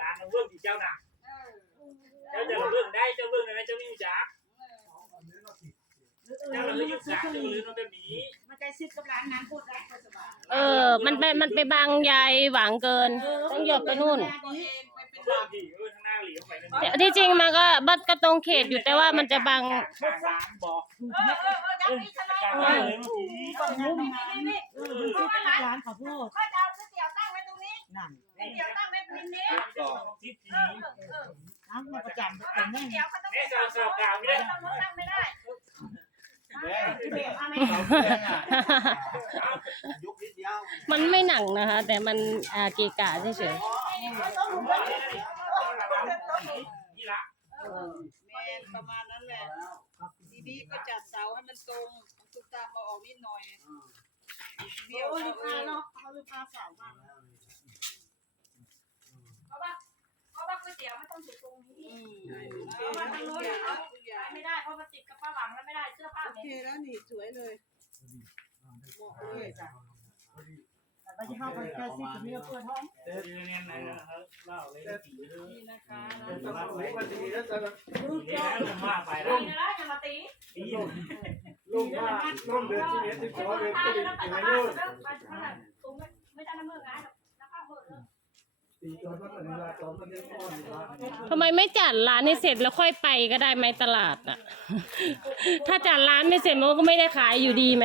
ร้านเบิ่งที่เจ้าน่ะเจ้าจะเบิ่งได้เจ้าเบิ่งได้เจ้าไม่รู้จักเจ้าเลยอยู่กลางเจ้าเลยนอนแบบนี้มันใจซิดกับร้านนั้นพูดได้สบายเออ มันไปมันไปบังยายหวังเกิน ต้องหยบไปนู่นตัวเองไปเป็นเบิ่งที่เออข้างหน้าเหลียวไปนั่นแต่ที่จริงมันก็บัดก็ตรงเขตอยู่แต่ว่ามันจะบังข้างร้านบอกเออเออเออดังนี้ชนะกลางเอร้านอเลยเมื่อกี้นี่นี่นี่เออมันซิดกับร้านขอโทษ นี้นั่นก๋วยเตี๋ยวตั้งไว้ตรงนี้สิบทีเออเออน้ำมาประจำเอเป็อนก๋วแม่ยเตี๋ยวเขาต้องเนี่ยเจ้าสาวกลางไม่ไม่ได้ต้องตั้งไม่ได้ที่เบลเอาไหมยุคนิดเดียวมันไม่หนังนะคะ แต่มันอ่าเกะกะเฉยนี่ละแม่ประมาณนั้นแหละทีนี้ก็จัดเสาให้มันตรงตุ๊กตามาออกนิดหน่อยเบี้ยวโอ้ยเอพาอเนาะเขาเลยพาสาวมา เพราะว่าเพราะว่าก๋วยเตี๋ยวมันต้องอยู่ตรงนี้เพราะว่าทางโน้นเนี่ยเขาทุกอย่างไม่ได้เพราะมันติดกับป้าหวังแล้วไม่ได้เสื้อผ้าโอเนี่ยเคแล้วนี่สวยเลยเหมาะเลยเราจะเข้าไปแค่ซิดกับเมียเพื่อนท้องเดี๋ยวเนี่ยไหนเล่าเลยสีเลยนี่นะคะเล็กกว่าดีแล้วจะนี่นะลงมาไปตีแล้วนะนะอย่ามาตีตีลุงว่าร่มเดือนที่เอ็ดสิบสองเดือนก็ดีแล้วอยู่ไปในทำนู่นแล้วไปทำแล้วสูงไม่ได้น้ำมือไงน้ำข้ ทำไมไม่จัดร้านให้เสร็จแล้วค่อยไปก็ได้ไหมตลาดอะ ถ้าจัดร้านไม่เสร็จมันก็ไม่ได้ขายอยู่ดีไหม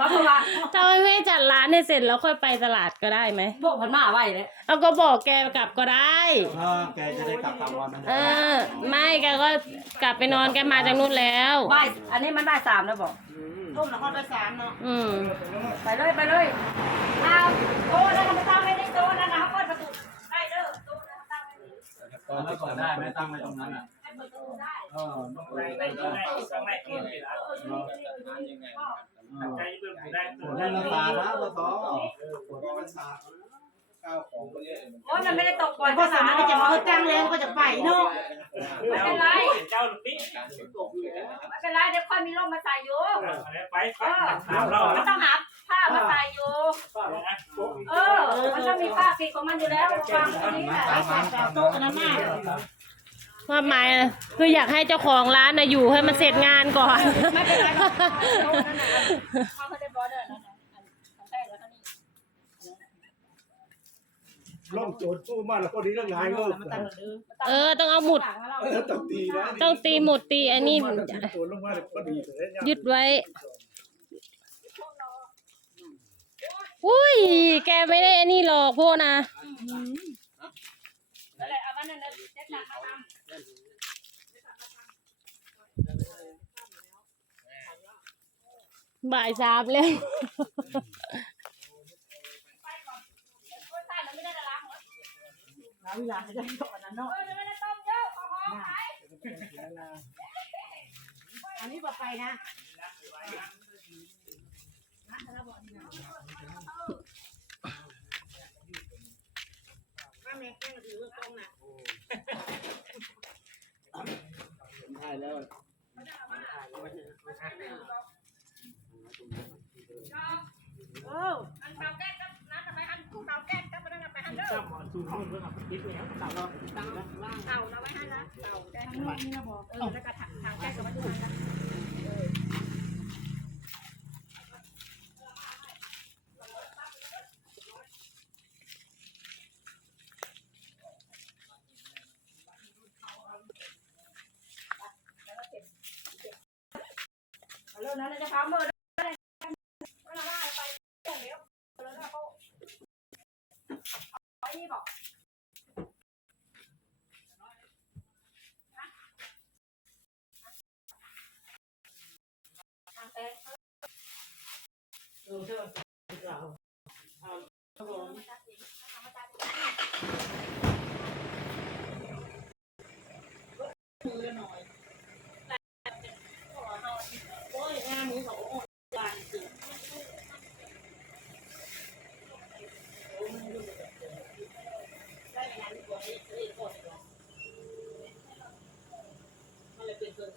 มาพูดว่าถ้าไม่จัดร้านให้เสร็จแล้วค่อยไปตลาดก็ได้ไหมพวกพันมาไหวเลยเอาก็บอกแกกลับก็ได้ถ้าแกจะได้กลับตามวันนั้นเออ ไม่แกก็กลับไปนอนแกมาจากนู่นแล้วบ่ายอันนี้มันบ่ายสามแล้วบอกต้มแล้วเขาได้สามเนาะอืมไปเลยไปเลยเอาโต๊ะนั่นมาตั้งไว้ในโต๊ะนั่นนะ ตอนนั้นก่อนได้ไหมตั้งไว้ตรงนั้นอะให้เปิดประตูได้เออต้องไปในในในข้างในเองเลยนะใจเบิ่งได้ปตัววดได้ในแล้ราวคานะปวดท้องปวดมันสาข้าวของคนนี้โอ้ยมันไม่ได้ตกบ่อยภาษาก็จะมาจ้างแรงก็จะไปเนาะเจ้าปิ๊กไม่เป็นไรเดี๋ยวค่อยมีร่มมาใส่อยู่ไปเออถามเรามันต้องหาผ้า มาใส่อยู่ เออ มันต้องมีผ้าสีของมันอยู่แล้ววางตรงนี้แหละ โต๊ะอันนั้นน่ะความหมายคืออยากให้เจ้าของร้านนะอยู่ให้มันเสร็จงานก่อน ไม่เป็นไรโต๊ะนั่นน่ะเขาเขาได้บอสเดอร์นั่นน่ะอันแรกแล้วก็นี่ล่มโจรสู้มาแล้วคนนี้ต้องย้ายเลิกมาตั้งเด้อเออ ต้องเอาหมุด หลังแล้วเราเออต้องตีนะต้องตีหมุดตีอันนี้โจรลงมาเลยก็ดีเลย ยึดไว้ อุ้ย แกไม่ได้อันนี้หรอกพวกนะนั่นแหละเอาวันนั้นเลยเจ๊จัดมาบ่ายสามเลยไปก่อนเดี๋ยวคนใต้มันไม่ได้ล้างเวลาให้ได้โต๊ะอันนะเนาะอันนี้บอกไปนะ แม่แค่ถือตรงน่ะใช่แล้วโอ้อันเตาแก๊สกับน้ำทำไมอันตู้เตาแก๊สกับมันทำไมอันเด้อจ้าหมอนซูนนู่นเพื่อทำคลิปแล้วเตาเราเตาเราไว้ให้นะเตาแก๊สทางโน้นนี่นะบอกเออแล้วก็ถังแก๊สกับมันด้วยนะเริ่ม แล้นจะพามือได้เวลาได้ไปเดี๋ยวแล้วนะเขาไอ้นี่บอกทางแตง โอ้ยงานนี้เขาโอ้ยบานสิได้งานกว่านี้เอ้ยก่อนดีกว่ามันเลยเป็นเกิน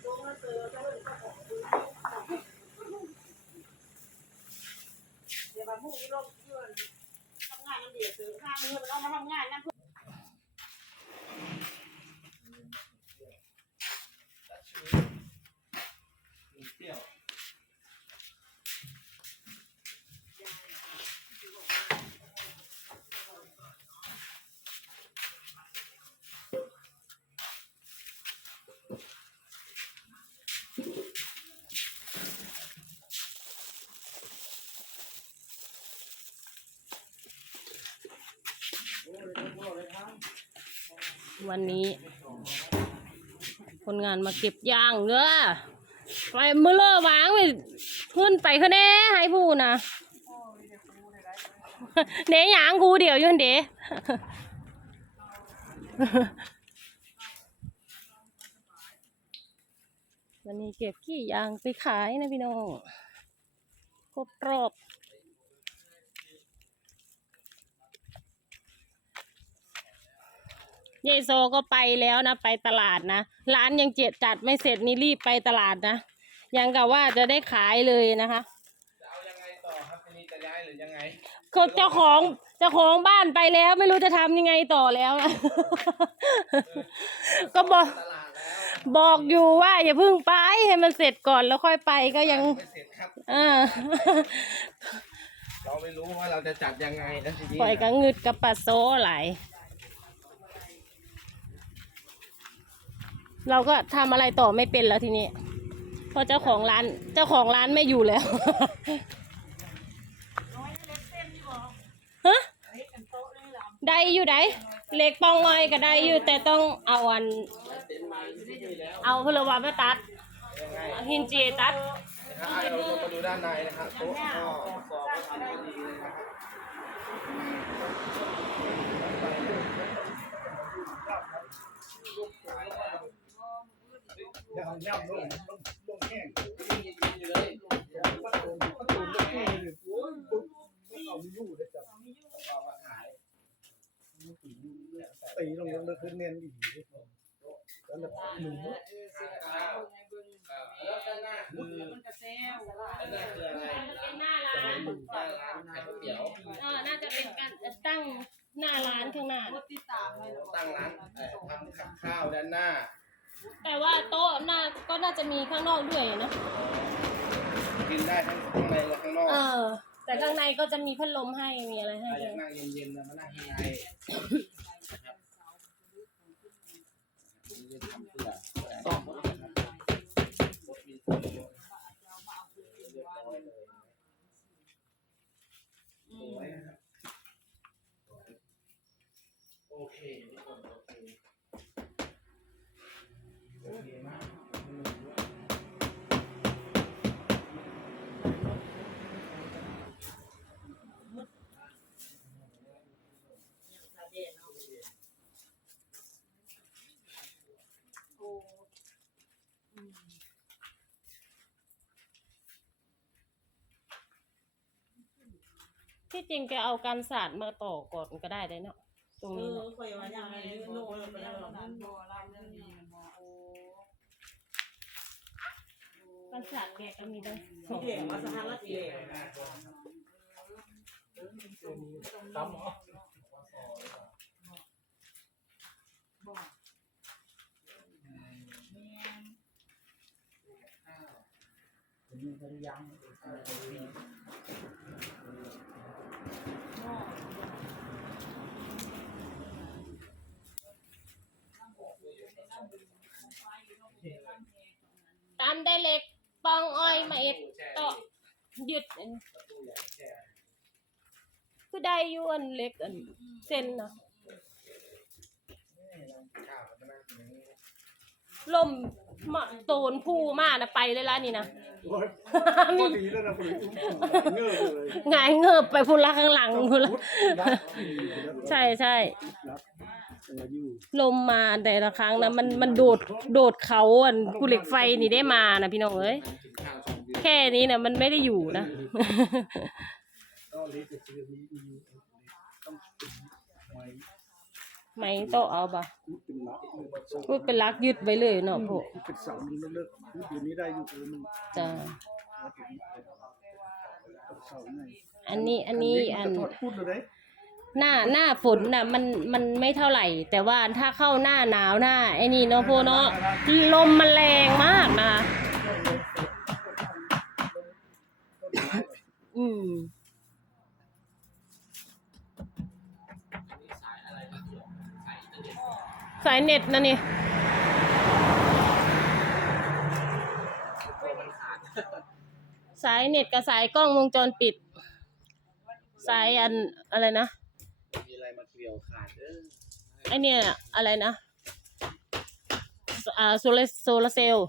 โอ้มาเจอเจ้าหน้าที่ก็บอกดูเดี๋ยวมาพูดที่โลกเพื่อนทำงานมันำ เงินมันเอามาทำงานนั่น วันนี้ คนงานมาเก็บยางเด้อไปมือเลอวางไปขึ้นไปขึ้นแน่ให้ผู้นะเดยยางกูเดียวยืนเดวันนี้เก็บขี้ยางไปขายนะพี่น้องครบรอบ ยายโซก็ไปแล้วนะไปตลาดนะร้านยังเจ็ดจัดไม่เสร็จนี่รีบไปตลาดนะยังกับว่าจะได้ขายเลยนะคะจะเอายังไงต่อครับทีนี้จะย้ายหรือยังไงก็เจ้าของเจ้าของบ้านไปแล้วไม่รู้จะทำยังไงต่อแล้วนะ ก็บอก ตลาดแล้วบอกอยู่ว่าอย่าเพิ่งไปให้มันเสร็จก่อนแล้วค่อยไปก็ยังไม่เสร็จครับอ่าเราไม่รู้ว่าเราจะจัดยังไงนะทีนี้ปล่อยกระงึดกับปัดโซ่ไหลาย เราก็ทำอะไรต่อไม่เป็นแล้วทีนี้เพราะเจ้าของร้านเจ้าของร้านไม่อยู่แล้วฮะได้อยู่ไดเหล็กปองลอยก็ได้อยู่ แต่ต้องเอาอัน เอาพลวามาตัดหินเจตัดเรามาดูด้านในนะครับโต๊ะก็สอบก็ทำได้ดี ย่าย่ำลงลงลงแห้งองเลยประตูประตูลงแห้งเลยโอ้ยปุ๊บไม่เอาไม่อยู่เลยจ้ะตีลงลงเลยคือเน้นอีกแล้วแบบหนึ่งข้าวเอ่อแล้วด้านหน้าคือมันกระเซลด้านหน้าคืออะไรเป็นหน้าร้านขายก๋วยเตี๋ยวเออน่าจะเป็นการตั้งหน้าร้านข้างหน้า ตั้งร้านทำกับข้าวด้านหน้า แต่ว่าโต๊ะหน้าก็น่าจะมีข้างนอกด้วยนะ กินได้ทั้งข้างในและข้างนอกเออ แต่ข้างในก็จะมีพัดลมให้มีอะไรให้ใครอด้ยาวกยนั่งเย็นๆนะมานั่งข้างใน ที่จริงแกเอาการศาสตร์มาต่อก่อนก็ได้เลยเนาะตรงนี้เนาะคอยว่าอย่างไรโน่นไปแล้วนั่นบ่เราเรื่องนี้บ่โอ้การศาสตร์แกก็มีตั้งสองเก่งมาสถานละเก่งตำเหรอ ตามได้เหล็กปองอ้อยมาเอ็ดต่อยึดอันคือได้อยู่อันเล็กอันเส้นเนาะข้าวมันนั่งอย่างนี้ลมมาโตนผู้มานะไปเลยล่ะนี่นะโอ้ยพอดีแล้วนะพอดีอุ้มผมเงือกเลยหงายเงิบไปพุ่นละข้างหลังพุ่นละรับใช่ใช่รับอายุ ลมมาแต่ละครั้งนะมันมันโดดโดดเขาอันกูเหล็กไฟนี่ได้มานะพี่น้องเอ้ยกินข้าวสองเดือนแค่นี้นะมันไม่ได้อยู่นะก็เลยจะซื้อมีมีต้องเป็นไม้ไม่โตะเอาปะเป็นลักพูดเป็นรักยึดไว้เลยเนาะพวกเป็นเสามันเลิกๆเดี๋ยวนี้ได้อยู่เออมันจ้าเสาไงอันนี้อันนี้อันทอดพูดเลย หน้าหน้าฝนน่ะมันมันไม่เท่าไหร่ แต่ว่าถ้าเข้าหน้าหนาวหน้าไอ้นี่เนาะพ่อเนาะลมมันแรงมากนะอืมสายอะไรไม่เกี่ยวสายเน็ตนะนี่สายเน็ตกับสายกล้องวงจรปิด สายอันอะไรนะ อะไรมาเกี่ยวขาดเด้อไอเนี่ยอะไรนะอ่าโซลาโซลาเซลล์